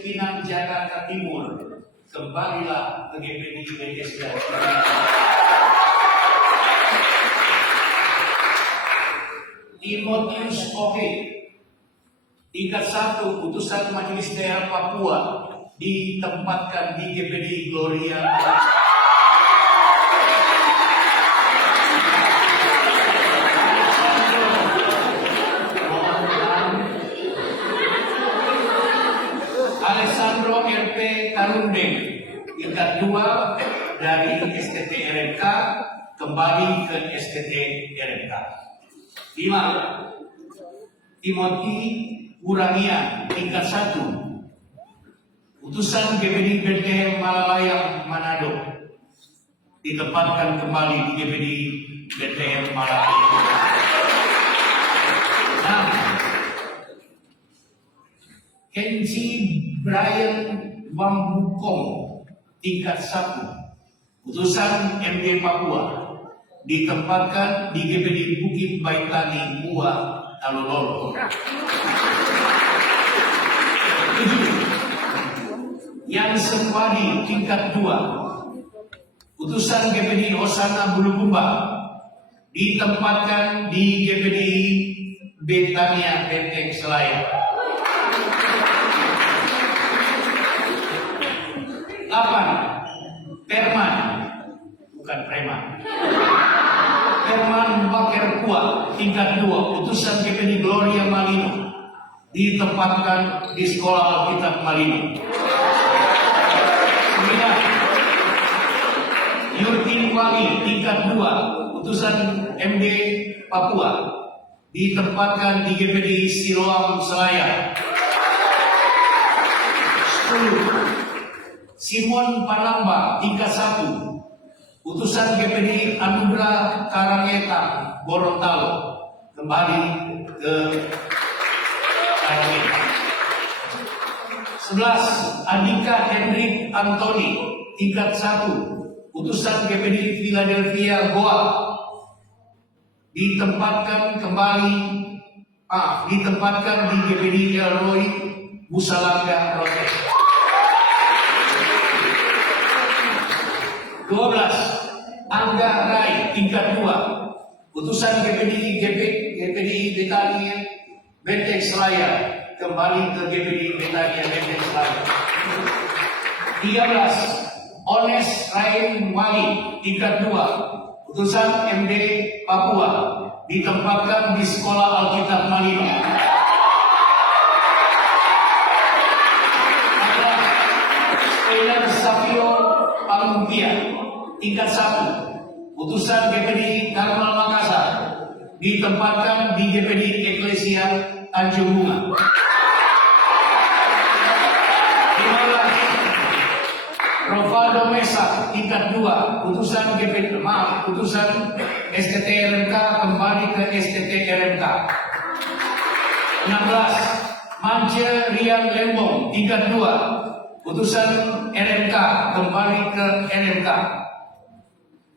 Cipinang Jakarta Timur, kembalilah ke GPD BSD. Timotius Oke, tingkat 1 putusan Majelis Daerah Papua ditempatkan di GPD Gloria. Alessandro RP Tarundeng, tingkat 2 dari STT RMK kembali ke STT RMK. 5. Timothy Urania, tingkat 1 putusan GPD BTM Malalayang Manado ditempatkan kembali di GPD BTM Malalayang. 6. Kenji Brian Wambukong, tingkat 1 putusan MD Papua ditempatkan di GPD Bukit Baitani Mua Talololo. 7. Yang Sempadi, tingkat 2 putusan GPD Osana Bulukumba ditempatkan di GPD Betania Benteng Selayar. 8. Perman, bukan preman. Perman Bakir Kuat, tingkat 2 putusan GPD Gloria Malino ditempatkan di Sekolah Alkitab Malino. 9. Yurtin Wali, tingkat 2 putusan MD Papua ditempatkan di GPD Siloam Selayar. 10. Simon Panamba, tingkat 1 putusan GPD Anugerah Karangeta Gorontalo kembali ke Karangeta. 11. Andika Hendrik Antoni, tingkat 1 putusan GPD Philadelphia Goa ditempatkan di GPD Elroy Busalanga Rotes. 12. Angga Rai, tingkat 2 putusan GPD Betania Benteng Selayar kembali ke GPD Betania Benteng Selayar. 13. Ones Rain Wali, tingkat 2 putusan MD Papua ditempatkan di Sekolah Alkitab Malino. Taylor Savio Palumpia, tingkat 1 putusan GPD Karmal Makassar ditempatkan di GPD Eklesia Tanjung Bunga. 15. Rovaldo Mesa, tingkat 2 putusan STT RMK kembali ke STT RMK. 16. Manje Rian Lembong, tingkat 2 putusan RMK kembali ke RMK.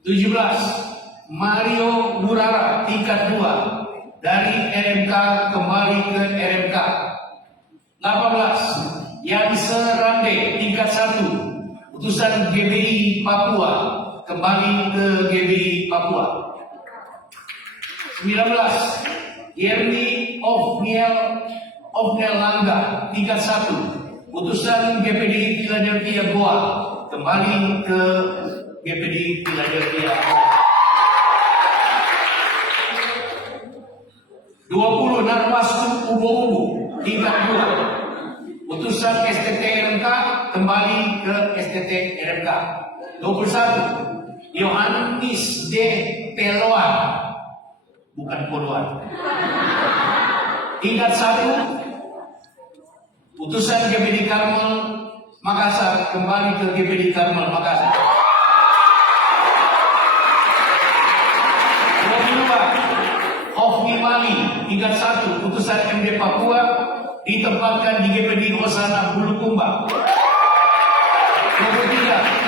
17. Mario Murara, tingkat 2 dari RMK kembali ke RMK. 18. Yanse Rande, tingkat 1 putusan GBI Papua kembali ke GBI Papua. 19. Yerni Ofniel Langga, tingkat 1 putusan GPD Philadelphia Goa kembali ke GPD Philadelphia. 20. Narwastu Ubo-Ubu, tingkat 2 putusan STT RMK kembali ke STT RMK. 21. Yohanes D. Peloan, bukan Poluan, tingkat 1 putusan GPD Karmel Makassar kembali ke GPD Karmel Makassar. 22. Ofni Mali, tingkat 1 putusan MD Papua ditempatkan di GPD Hosana Bulukumba. 23.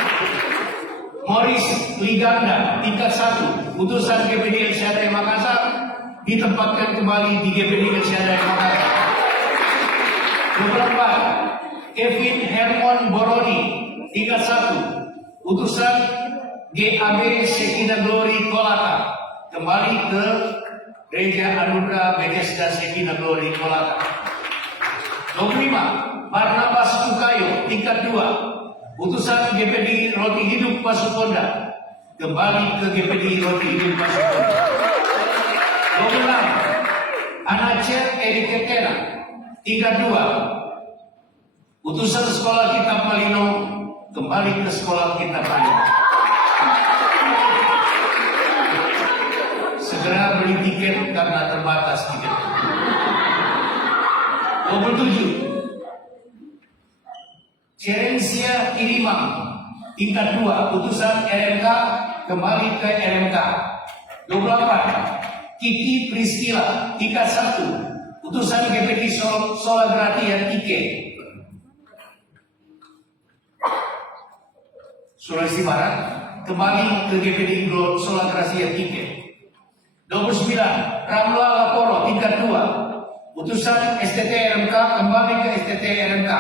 Morris Liganda, tingkat 1 putusan GPD Elsyadai Makassar ditempatkan kembali di GPD Elsyadai Makassar. 24. Kevin Hermon Boroni, tingkat 1, utusan GAB Sekina Glory Kolaka, kembali ke Gereja Anugerah Bethesda Sekina Glory Kolaka. 25, Barnabas Tukayo, tingkat 2, utusan GPD Roti Hidup Pasuponda, kembali ke GPD Roti Hidup Pasuponda. 26, Anacer Ediketena, tingkat 2, utusan Sekolah Kitab Malino, kembali ke Sekolah Kitab Malino. Segera beli tiket karena terbatas tiket. 27, Cerencia Kirimang, tingkat 2, utusan RMK, kembali ke RMK. 28, Kiki Priscila, tingkat 1, utusan GPD Sola Gratia Tike, Sulawesi Barat, kembali ke GPD Sola Gratia Tike. 29, Ramla Laporo, tingkat 2, utusan STT RMK, kembali ke STT RMK.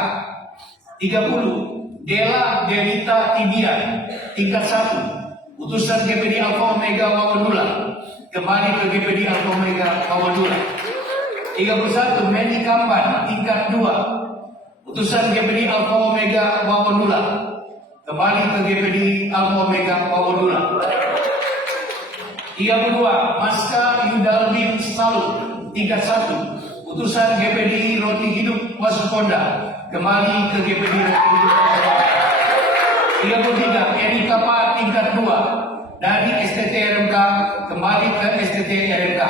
30, Dela Derita Tibian, tingkat 1, utusan GPD Alfa Omega Wawanula, kembali ke GPD Alfa Omega Wawanula. 31, Meni Kamban, tingkat 2, utusan GPD Alfa Omega Wawanula, kembali ke GPD Alfa Omega Wawanula. 32, Maska Yudaldin Stalu, tingkat 1, utusan GPD Roti Hidup Wasuponda, kembali ke GPD Roti Hidup Wasuponda. 33, Erika Pa, tingkat 2, dari STT RMK, kembali ke STT RMK.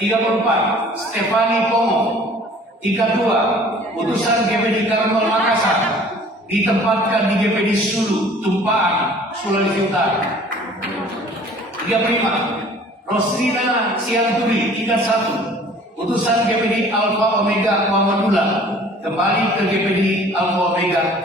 34, Stefani Pongo, tingkat 2, utusan GPD Karmel Makassar, ditempatkan di GPD Sulu, Tumpaan, Sulawesi Utara. 35, Rosrina Sianturi, tingkat 1, utusan GPD Alfa Omega Wawanula, kembali ke GPD Alfa Omega